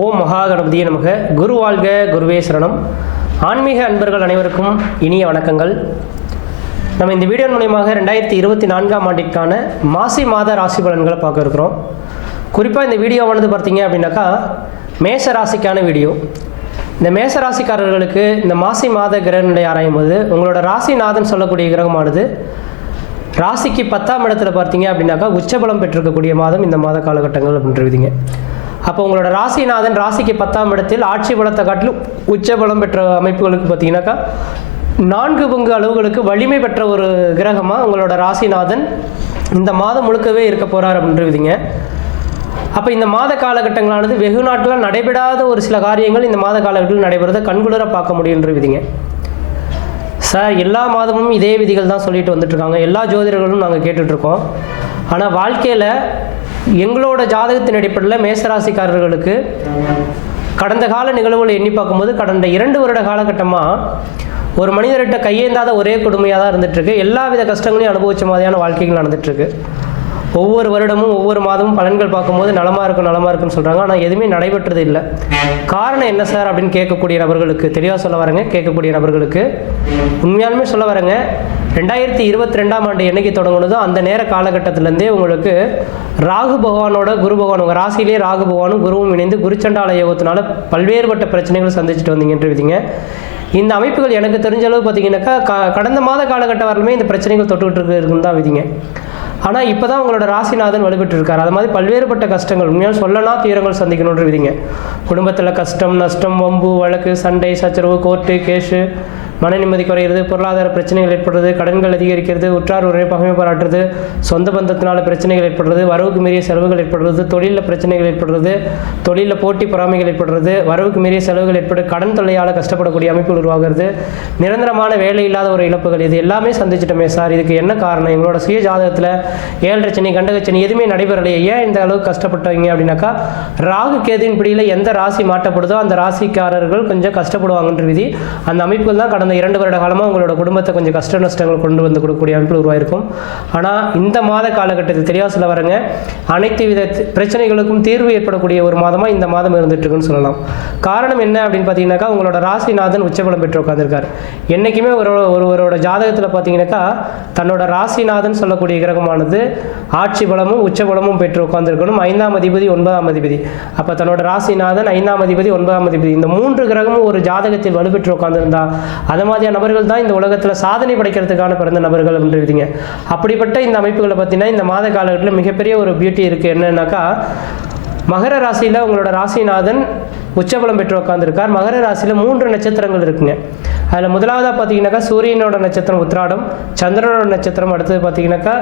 ஓம் மகாகணபதியே நமக. குரு வாழ்க குருவே சரணம். ஆன்மீக அன்பர்கள் அனைவருக்கும் இனிய வணக்கங்கள். நம்ம இந்த வீடியோ மூலியமாக ரெண்டாயிரத்தி இருபத்தி நான்காம் ஆண்டிற்கான மாசி மாத ராசி பலன்களை பார்க்க இருக்கிறோம். குறிப்பாக இந்த வீடியோவானது பார்த்தீங்க அப்படின்னாக்கா மேச ராசிக்கான வீடியோ. இந்த மேச ராசிக்காரர்களுக்கு இந்த மாசி மாத கிரகநிலை ஆராயும் போது உங்களோட ராசிநாதன் சொல்லக்கூடிய கிரகமானது ராசிக்கு பத்தாம் இடத்துல பார்த்தீங்க அப்படின்னாக்கா உச்சபலம் பெற்றிருக்கக்கூடிய மாதம் இந்த மாத காலகட்டங்கள் அப்படின்றீங்க அப்போ உங்களோட ராசிநாதன் ராசிக்கு பத்தாம் இடத்தில் ஆட்சி பலத்தை காட்டிலும் உச்சபலம் பெற்ற அமைப்புகளுக்கு பார்த்தீங்கன்னாக்கா நான்கு பங்கு அளவுகளுக்கு வலிமை பெற்ற ஒரு கிரகமாக உங்களோட ராசிநாதன் இந்த மாதம் முழுக்கவே இருக்க போகிறார் அப்படின்றதுங்க அப்போ இந்த மாத காலகட்டங்களானது வெகு நாட்களாக நடைபெறாத ஒரு சில காரியங்கள் இந்த மாத காலகட்டத்தில் நடைபெறதை கண்குளிர பார்க்க முடியுன்றவிதிங்க சார் எல்லா மாதமும் இதே விதிகள் தான் சொல்லிட்டு வந்துட்டுருக்காங்க எல்லா ஜோதிடர்களும் நாங்கள் கேட்டுட்ருக்கோம் ஆனால் வாழ்க்கையில் எங்களோட ஜாதகத்தின் அடிப்படையில் மேசராசிக்காரர்களுக்கு கடந்த கால நிகழ்வுகளை எண்ணி பார்க்கும்போது கடந்த இரண்டு வருட காலகட்டமாக ஒரு மனிதர்கிட்ட கையேந்தாத ஒரே கொடுமையாக தான் இருந்துகிட்ருக்கு எல்லா வித கஷ்டங்களையும் அனுபவிச்ச மாதிரியான வாழ்க்கைகள் நடந்துட்டுருக்கு ஒவ்வொரு வருடமும் ஒவ்வொரு மாதமும் பலன்கள் பார்க்கும்போது நலமாக இருக்கும் நலமாக இருக்குன்னு சொல்கிறாங்க ஆனால் எதுவுமே நடைபெற்றது இல்லை. காரணம் என்ன சார் அப்படின்னு கேட்கக்கூடிய நபர்களுக்கு தெளிவாக சொல்ல வரேங்க. கேட்கக்கூடிய நபர்களுக்கு உண்மையாலுமே சொல்ல வரேங்க. ரெண்டாயிரத்தி இருபத்தி ரெண்டாம் ஆண்டு என்னைக்கு தொடங்குனதோ அந்த நேர காலகட்டத்திலேருந்தே உங்களுக்கு ராகு பகவானோட குரு பகவான் உங்கள் ராசியிலே ராகு பகவானும் குருவும் இணைந்து குருச்சண்டால யோகத்தினால பல்வேறுபட்ட பிரச்சனைகளை சந்திச்சுட்டு வந்தீங்கன்றீங்க இந்த அமைப்புகள் எனக்கு தெரிஞ்ச அளவு பார்த்தீங்கன்னாக்கா க கடந்த மாத காலகட்டம் வரலுமே இந்த பிரச்சனைகள் தொட்டுக்கிட்டு இருக்குன்னு தான் விதிங்க. ஆனால் இப்போ தான் உங்களோட ராசிநாதன் வலுப்பெற்று இருக்கார் அது மாதிரி பல்வேறுபட்ட கஷ்டங்கள் உண்மையாக சொல்லனா தீரங்கள் சந்திக்கணுன்ற விதிங்க குடும்பத்தில் கஷ்டம் நஷ்டம் வம்பு வழக்கு சண்டை சச்சரவு கோர்ட்டு கேஷு மன நிம்மதி குறையிறது பொருளாதார பிரச்சனைகள் ஏற்படுறது கடன்கள் அதிகரிக்கிறது உற்றார் உறவை பகமை பாராட்டுறது சொந்த பந்தத்தினால பிரச்சனைகள் ஏற்படுறது வரவுக்கு மீறிய செலவுகள் ஏற்படுறது தொழிலில் பிரச்சனைகள் ஏற்படுறது தொழிலில் போட்டி பொறாமைகள் ஏற்படுறது வரவுக்கு மீறிய செலவுகள் ஏற்படு கடன் தொல்லையால் கஷ்டப்படக்கூடிய அமைப்புகள் உருவாகிறது. நிரந்தரமான வேலை இல்லாத ஒரு இழப்புகள். இது எல்லாமே சந்திச்சிட்டோமே சார். இதுக்கு என்ன காரணம்? எங்களோட சுய ஜாதகத்தில் ஏழரை சனி கண்டகச்சனி எதுவுமே நடைபெறலையே. ஏன் இந்த அளவுக்கு கஷ்டப்பட்டவங்க அப்படின்னாக்கா ராகு கேதுவின் பிடியில் எந்த ராசி மாட்டப்படுதோ அந்த ராசிக்காரர்கள் கொஞ்சம் கஷ்டப்படுவாங்கன்ற விதி அந்த அமைப்புகள் தான் கடந்த இரண்டு வருட காலமாக உங்களோட குடும்பத்தை கொஞ்சம் கஷ்ட நஷ்டங்கள் கொண்டு வந்து கொடுக்கக்கூடிய அமைப்பு உருவாயிருக்கும். ஆனால் இந்த மாத காலகட்டத்தில் தெளிவாக சொல்ல வரங்க அனைத்து வித பிரச்சனைகளுக்கும் தீர்வு ஏற்படக்கூடிய ஒரு மாதமாக இந்த மாதம் இருந்துட்டுருக்குன்னு சொல்லலாம். காரணம் என்ன அப்படின்னு பார்த்தீங்கன்னாக்கா உங்களோட ராசிநாதன் உச்சபலம் பெற்று உட்காந்துருக்காரு என்றைக்குமே ஒரு ஒருவரோட ஜாதகத்தில் பார்த்தீங்கன்னாக்கா தன்னோட ராசிநாதன் சொல்லக்கூடிய கிரகமானது ஆட்சி பலமும் உச்ச பலமும் பெற்று உட்காந்துருக்கணும் ஐந்தாம் அதிபதி ஒன்பதாம் அதிபதி. அப்போ தன்னோட ராசிநாதன் ஐந்தாம் அதிபதி ஒன்பதாம் அதிபதி. இந்த மூன்று கிரகமும் ஒரு ஜாதகத்தில் வலுப்பெற்று உட்காந்துருந்தா அது மாதிரியான நபர்கள் தான் இந்த உலகத்தில் சாதனை படைக்கிறதுக்கான பிறந்த நபர்கள் அப்படின்றீங்க அப்படிப்பட்ட இந்த அமைப்புகளை பார்த்தீங்கன்னா இந்த மாத காலகட்டத்தில் மிகப்பெரிய ஒரு பியூட்டி இருக்குது என்னன்னாக்கா மகர ராசியில் உங்களோட ராசிநாதன் உச்சபலம் பெற்று உட்காந்துருக்கார் மகர ராசியில் மூன்று நட்சத்திரங்கள் இருக்குங்க. அதில் முதலாவதாக பார்த்தீங்கன்னாக்கா சூரியனோட நட்சத்திரம் உத்திராடம் சந்திரனோட நட்சத்திரம் அடுத்தது பார்த்தீங்கன்னாக்கா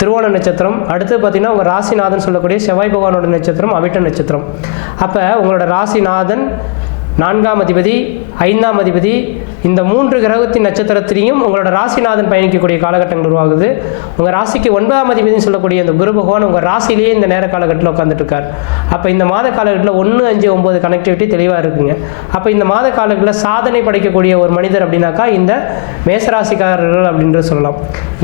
திருவோண நட்சத்திரம் அடுத்து பார்த்தீங்கன்னா உங்கள் ராசிநாதன் சொல்லக்கூடிய செவ்வாய் பகவானோட நட்சத்திரம் அவிட்ட நட்சத்திரம். அப்போ உங்களோட ராசிநாதன் நான்காம் அதிபதி ஐந்தாம் அதிபதி இந்த மூன்று கிரகத்தின் நட்சத்திரத்திலையும் உங்களோட ராசிநாதன் பயணிக்கக்கூடிய காலகட்டங்கள் உருவாகுது. உங்கள் ராசிக்கு ஒன்பதாம் அதிபதினு சொல்லக்கூடிய இந்த குரு பகவான் உங்கள் ராசிலேயே இந்த நேர காலகட்டத்தில் உட்காந்துட்டு இருக்கார் அப்போ இந்த மாத காலகட்டத்தில் ஒன்று அஞ்சு ஒம்பது கனெக்டிவிட்டி தெளிவாக இருக்குங்க. அப்போ இந்த மாத காலகட்டத்தில் சாதனை படைக்கக்கூடிய ஒரு மனிதர் அப்படின்னாக்கா இந்த மேசராசிக்காரர்கள் அப்படின்றது சொல்லலாம்.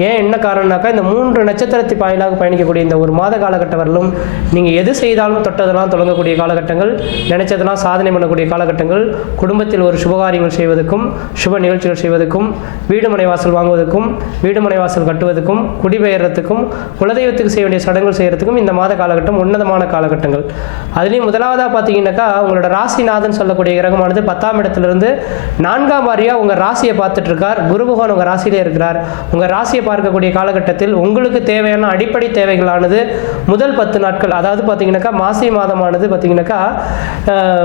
ஏன் என்ன காரணம்னாக்கா இந்த மூன்று நட்சத்திரத்தை வாயிலாக பயணிக்கக்கூடிய இந்த ஒரு மாத காலகட்டம் வரலும் நீங்கள் எது செய்தாலும் தொட்டதெல்லாம் தொடங்கக்கூடிய காலகட்டங்கள் நினைச்சதெல்லாம் சாதனை பண்ணக்கூடிய காலகட்டங்கள் குடும்பத்தில் ஒரு சுபகாரியங்கள் செய்வதற்கும் சுப நிகழ்ச்சிகள் செய்வதற்கும் வீடுமனை வாசல் வாங்குவதற்கும் வீடுமனை வாசல் கட்டுவதற்கும் குடிபெயர்றதுக்கும் குலதெய்வத்துக்கு செய்ய வேண்டிய சடங்குகள் செய்யறதுக்கும் இந்த மாத காலகட்டம் உன்னதமான காலகட்டங்கள். அதுலேயும் முதலாவதாக பார்த்தீங்கன்னாக்கா உங்களோட ராசிநாதன் சொல்லக்கூடிய கிரகமானது பத்தாம் இடத்துலேருந்து நான்காம் வாரியாக உங்கள் ராசியை பார்த்துட்டு இருக்கார் குரு பகவான் உங்கள் ராசியிலே இருக்கிறார். உங்கள் ராசியை பார்க்கக்கூடிய காலகட்டத்தில் உங்களுக்கு தேவையான அடிப்படை தேவைகளானது முதல் பத்து நாட்கள் அதாவது பார்த்தீங்கன்னாக்கா மாசி மாதமானது பார்த்தீங்கன்னாக்கா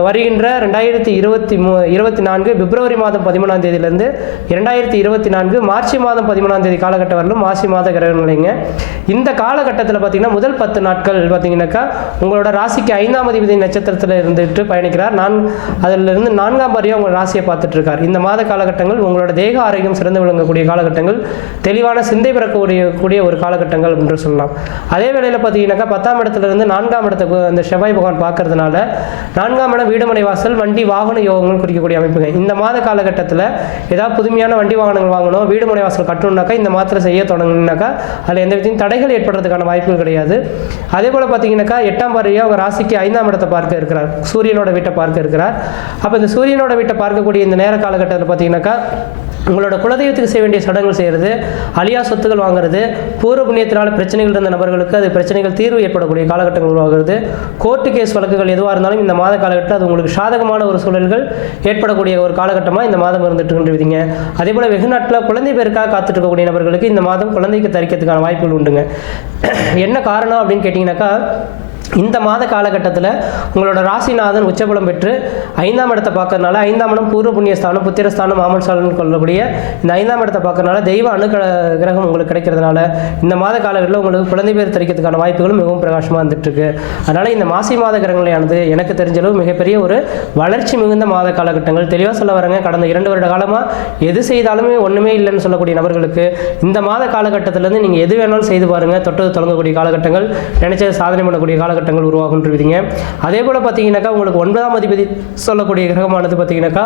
வருகின்ற ரெண்டாயிரத்தி இருபத்தி மூ இருபத்தி நான்கு பிப்ரவரி மாதம் பதிமூணு பதிமூணாம் தேதியிலேருந்து இரண்டாயிரத்தி இருபத்தி நான்கு மார்ச் மாதம் பதிமூணாம் தேதி காலகட்டம் வரலும் மாசி மாத கிரகங்களைங்க இந்த காலகட்டத்தில் பார்த்தீங்கன்னா முதல் பத்து நாட்கள் பார்த்தீங்கன்னாக்கா உங்களோட ராசிக்கு ஐந்தாம் அதிபதி நட்சத்திரத்தில் இருந்துட்டு பயணிக்கிறார். நான் அதிலிருந்து நான்காம் வரையும் உங்கள் ராசியை பார்த்துட்டு இருக்கார் இந்த மாத காலகட்டங்கள் உங்களோட தேக ஆரோக்கியம் சிறந்து விளங்கக்கூடிய காலகட்டங்கள் தெளிவான சிந்தை பிறக்கக்கூடிய கூடிய ஒரு காலகட்டங்கள் என்று சொல்லலாம். அதே வேளையில் பார்த்தீங்கன்னாக்கா பத்தாம் இடத்துலேருந்து நான்காம் இடத்துக்கு அந்த செவ்வாய் பகவான் பார்க்கறதுனால நான்காம் இடம் வீடுமனை வாசல் வண்டி வாகன யோகங்கள் குறிக்கக்கூடிய அமைப்புகள். இந்த மாத காலகட்டத்தில் காலகட்டத்தில் ஏதாவது புதுமையான வண்டி வாகனங்கள் வாங்கணும் வீடு முனை வாசல் கட்டணும்னாக்கா இந்த மாத்திரை செய்ய தொடங்கினாக்கா அதில் எந்த விதத்தையும் தடைகள் ஏற்படுறதுக்கான வாய்ப்புகள் கிடையாது. அதே போல் பார்த்தீங்கன்னாக்கா எட்டாம் பார்வையாக அவங்க ராசிக்கு ஐந்தாம் இடத்தை பார்க்க இருக்கிறார். சூரியனோட வீட்டை பார்க்க இருக்கிறார். அப்போ இந்த சூரியனோட வீட்டை பார்க்கக்கூடிய இந்த நேர காலகட்டத்தில் பார்த்தீங்கன்னாக்கா உங்களோட குலதெய்வத்துக்கு செய்ய வேண்டிய சடங்குகள் செய்கிறது அழியா சொத்துக்கள் வாங்குறது பூர்வ புண்ணியத்தினால பிரச்சனைகள் இருந்த நபர்களுக்கு அது பிரச்சனைகள் தீர்வு ஏற்படக்கூடிய காலகட்டங்கள் உருவாகிறது. கோர்ட்டு கேஸ் வழக்குகள் எதுவாக இருந்தாலும் இந்த மாத காலகட்டம் அது உங்களுக்கு சாதகமான ஒரு சூழல்கள் ஏற்படக்கூடிய ஒரு காலகட்டமாக இந்த மாதம் இருந்துட்டு இருக்கின்றீங்க அதே போல் வெகுநாட்டில் குழந்தை பேருக்காக காத்துட்டு இருக்கக்கூடிய நபர்களுக்கு இந்த மாதம் குழந்தைக்கு தரிக்கிறதுக்கான வாய்ப்புகள் உண்டுங்க. என்ன காரணம் அப்படின்னு கேட்டிங்கனாக்கா இந்த மாத காலகட்டத்தில் உங்களோட ராசிநாதன் உச்சபலம் பெற்று ஐந்தாம் இடத்தை பார்க்கறதுனால ஐந்தாம் இடம் பூர்வ புண்ணியஸ்தானம் புத்திரஸ்தானம் மாமன்சாலன் கொள்ளக்கூடிய இந்த ஐந்தாம் இடத்தை பார்க்கறதுனால தெய்வ அனுகிரகம் உங்களுக்கு கிடைக்கிறதுனால இந்த மாத காலகட்டத்தில் உங்களுக்கு குழந்தை பேர் தரிக்கிறதுக்கான வாய்ப்புகளும் மிகவும் பிரகாசமாக வந்துட்டுருக்கு. அதனால் இந்த மாசி மாத கிரகங்களையானது எனக்கு தெரிஞ்சளவு மிகப்பெரிய ஒரு வளர்ச்சி மிகுந்த மாத காலகட்டங்கள். தெளிவாக சொல்ல வரங்க. கடந்த இரண்டு வருட காலமாக எது செய்தாலுமே ஒன்றுமே இல்லைன்னு சொல்லக்கூடிய நபர்களுக்கு இந்த மாத காலகட்டத்திலேருந்து நீங்கள் எது வேணாலும் செய்து பாருங்கள் தொட்டது தொடங்கக்கூடிய காலகட்டங்கள். நினைச்சது சாதனை பண்ணக்கூடிய காலகட்டங்கள் உருவாகுன்றிருவீங்க அதே போல் பார்த்தீங்கன்னாக்கா உங்களுக்கு ஒன்பதாம் அதிபதி சொல்லக்கூடிய கிரகமானது பார்த்தீங்கன்னாக்கா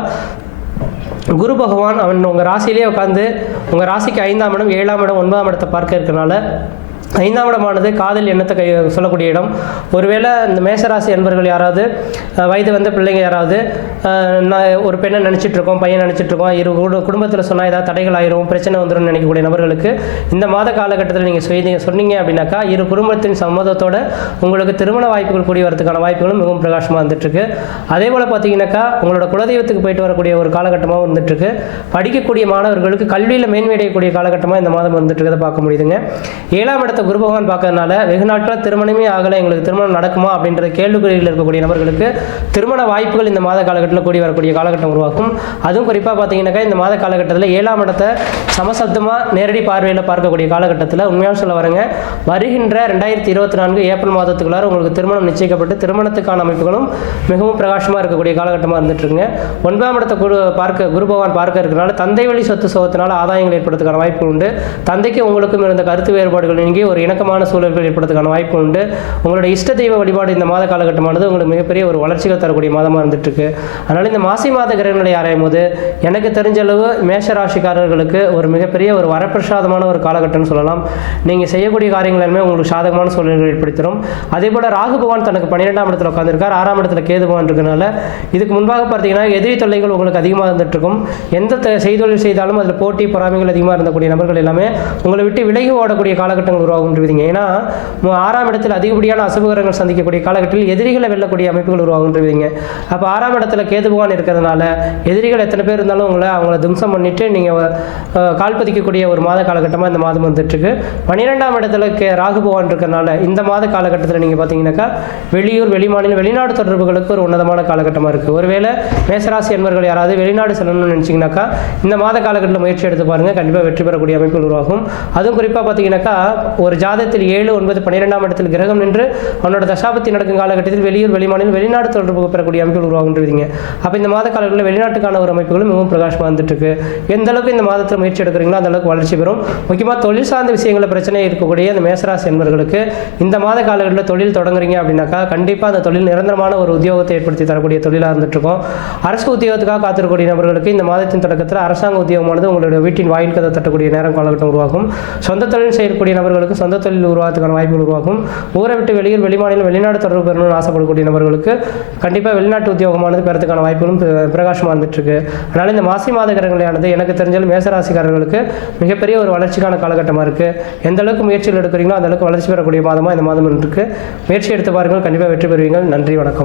குரு பகவான் அவன் உங்கள் ராசியிலே உட்காந்து உங்கள் ராசிக்கு ஐந்தாம் இடம் ஏழாம் இடம் ஒன்பதாம் இடத்தை பார்க்க இருக்கிறனால ஐந்தாம் இடமானது காதல் எண்ணத்தை கை சொல்லக்கூடிய இடம். ஒருவேளை இந்த மேசராசி என்பர்கள் யாராவது வயது வந்த பிள்ளைங்க யாராவது நான் ஒரு பெண்ணை நினச்சிட்டு இருக்கோம் பையன் நினச்சிட்டு இருக்கோம் இரு குடும்பத்தில் சொன்னால் ஏதாவது தடைகள் ஆயிரும் பிரச்சனை வந்துடும் நினைக்கக்கூடிய நபர்களுக்கு இந்த மாத காலகட்டத்தில் நீங்கள் செய்தீங்க சொன்னீங்க அப்படின்னாக்கா இரு குடும்பத்தின் சம்மதத்தோடு உங்களுக்கு திருமண வாய்ப்புகள் கூடி வரதுக்கான வாய்ப்புகளும் மிகவும் பிரகாசமாக வந்துட்டுருக்கு அதே போல் பார்த்தீங்கன்னாக்கா உங்களோட குலதெய்வத்துக்கு போயிட்டு வரக்கூடிய ஒரு காலகட்டமாகவும் வந்துட்டுருக்கு படிக்கக்கூடிய மாணவர்களுக்கு கல்வியில் மேன்மையடையக்கூடிய காலகட்டமாக இந்த மாதம் வந்துட்டுருக்கதை பார்க்க முடியுதுங்க. ஏழாம் இடத்தை குரு பகவான் பார்க்கறதுனால வெகு நாட்களாக திருமணமே ஆகலை. எங்களுக்கு திருமணம் நடக்குமா அப்படின்ற கேள்விக்குறியில் இருக்கக்கூடிய நபர்களுக்கு திருமண வாய்ப்புகள் இந்த மாத காலகட்டத்தில் கூடி வரக்கூடிய காலகட்டம் உருவாக்கும். அதுவும் குறிப்பாக பார்த்தீங்கன்னாக்கா இந்த மாத காலகட்டத்தில் ஏழாம் இடத்தை சமசப்தமாக நேரடி பார்வையில் பார்க்கக்கூடிய காலகட்டத்தில் உண்மையாக சொல்ல வரேங்க. வருகின்ற ரெண்டாயிரத்தி இருபத்தி நான்கு ஏப்ரல் மாதத்துக்குள்ளார உங்களுக்கு திருமணம் நிச்சயிக்கப்பட்டு திருமணத்துக்கான அமைப்புகளும் மிகவும் பிரகாசமாக இருக்கக்கூடிய காலகட்டமாக இருந்துட்டு இருக்குங்க ஒன்பதாம் இடத்தை குரு பார்க்க குரு பகவான் பார்க்க இருக்கிறனால தந்தை வழி சொத்து சோகத்தினால ஆதாயங்கள் ஏற்படுறதுக்கான வாய்ப்பு உண்டு. தந்தைக்கு உங்களுக்கும் இருந்த கருத்து வேறுபாடுகள் நீங்கி ஒரு இணக்கமான சூழல்கள் ஏற்படுறதுக்கான வாய்ப்பு உண்டு. உங்களுடைய இஷ்ட தெய்வ வழிபாடு இந்த மாத காலகட்டமானது உங்களுக்கு மிகப்பெரிய ஒரு வளர்ச்சிகள் தரக்கூடிய மாதமாக இருந்துட்டுருக்கு. அதனால் இந்த மாசி மாத கிரகங்களை ஆராயும் போது எனக்கு தெரிஞ்ச அளவு மேஷ ராசிக்காரர்களுக்கு ஒரு மிகப்பெரிய ஒரு வரப்பிரசாதமான ஒரு காலகட்டம்னு சொல்லலாம். நீங்கள் செய்யக்கூடிய காரியங்கள் எல்லாமே உங்களுக்கு சாதகமான சூழ்நிலைகள் ஏற்படுத்திடும் அதே போல் ராகு பகவான் தனக்கு பன்னிரெண்டாம் இடத்துல உட்காந்துருக்கார் ஆறாம் இடத்துல கேது பகவான் இருக்கனால இதுக்கு முன்பாக பார்த்தீங்கன்னா எதிரி தொல்லைகள் உங்களுக்கு அதிகமாக இருந்துட்டுருக்கும். எந்த செய்தொழில் செய்தாலும் அதில் போட்டி பொறாமைகள் அதிகமாக இருந்தக்கூடிய நபர்கள் எல்லாமே உங்களை விட்டு விலகி ஓடக்கூடிய காலகட்டங்கள் உருவாகுன்றீங்க ஏன்னா ஆறாம் இடத்தில் அதிகப்படியான அசுபகரங்கள் சந்திக்கக்கூடிய காலகட்டத்தில் எதிரிகளை வெல்லக்கூடிய அமைப்புகள் உருவாகுன்றீங்க அப்போ ஆறாம் இடத்துல கேது பகவான் இருக்கிறதுனால எதிரிகள் எத்தனை பேர் இருந்தாலும் உங்களை அவங்கள தும்சம் பண்ணிட்டு நீங்கள் கால் பதிக்கக்கூடிய ஒரு மாத காலகட்டமாக இந்த மாதம் வந்துட்டுருக்கு. பன்னிரெண்டாம் இடத்துல கே ராகு பகவான் இருக்கிறனால இந்த மாத காலகட்டத்தில் நீங்கள் பார்த்தீங்கன்னாக்கா வெளியூர் வெளிமாநில வெளிநாடு தொடர்புகளுக்கு ஒரு உன்னதமான காலகட்டமாக இருக்குது ஒருவேளை மேசராசி என்பர்கள் யாராவது வெளிநாடு செல்லணும்னு நினச்சிங்கனாக்கா இந்த மாத காலகட்டத்தில் முயற்சி எடுத்து பாருங்கள் கண்டிப்பாக வெற்றி பெறக்கூடிய அமைப்புகள் உருவாகும். அதுவும் குறிப்பாக பார்த்தீங்கன்னாக்கா ஒரு ஜாதத்தில் ஏழு ஒன்பது பன்னிரெண்டாம் இடத்தில் கிரகம் நின்று அவனோட தசாபத்தி நடக்கும் காலகட்டத்தில் வெளியூர் வெளிமாநிலம் வெளிநாடு தொடர்பு பெறக்கூடிய அமைப்புகள் உருவாகுன்றீங்க அப்போ இந்த மாத காலங்களில் வெளிநாட்டுக்கான ஒரு அமைப்புகளும் மிகவும் பிரகாசமாக வந்துட்டு இருக்கு எந்த அளவுக்கு இந்த மாதத்தில் முயற்சி எடுக்கிறீங்களோ அந்த அளவுக்கு வளர்ச்சி பெறும். முக்கியமாக தொழில் சார்ந்த விஷயங்களில் பிரச்சனை இருக்கக்கூடிய அந்த மேசராசி என்பவர்களுக்கு இந்த மாத காலங்களில் தொழில் தொடங்குறீங்க அப்படின்னாக்கா கண்டிப்பாக அந்த தொழில் நிரந்தரமான ஒரு உத்தியோகத்தை ஏற்படுத்தி தரக்கூடிய தொழிலாக இருந்துட்டுருக்கும். அரசு உத்தியோகத்துக்காக காத்திருக்கக்கூடிய நபர்களுக்கு இந்த மாதத்தின் தொடக்கத்தில் அரசாங்க உத்தியோகமானது உங்களுடைய வீட்டின் வாயில் கதை தட்டக்கூடிய நேரம் காலகட்டம் உருவாகும். சொந்த தொழில் செய்யக்கூடிய நபர்களுக்கு சொந்த தொழில் உருவாகிறதுக்கான வாய்ப்புகள் உருவாகும். ஊரை விட்டு வெளியில் வெளிமாநிலம் வெளிநாடு தொடர்பு பெறணும்னு ஆசைப்படக்கூடிய நபர்களுக்கு கண்டிப்பாக வெளிநாட்டு உத்தியோகமானது பெறதுக்கான வாய்ப்புகளும் பிரகாசமாக இருந்துட்டுருக்கு. அதனால் இந்த மாசி மாத கிரகங்களையானது எனக்கு தெரிஞ்சாலும் மேசராசிக்காரர்களுக்கு மிகப்பெரிய ஒரு வளர்ச்சிக்கான காலகட்டமாக இருக்குது எந்த அளவுக்கு முயற்சிகள் எடுக்கிறீங்களோ அந்த அளவுக்கு வளர்ச்சி பெறக்கூடிய மாதமாக இந்த மாதம் இருக்குது முயற்சி எடுத்து பாருங்கள் கண்டிப்பாக வெற்றி பெறுவீங்கள். நன்றி வணக்கம்.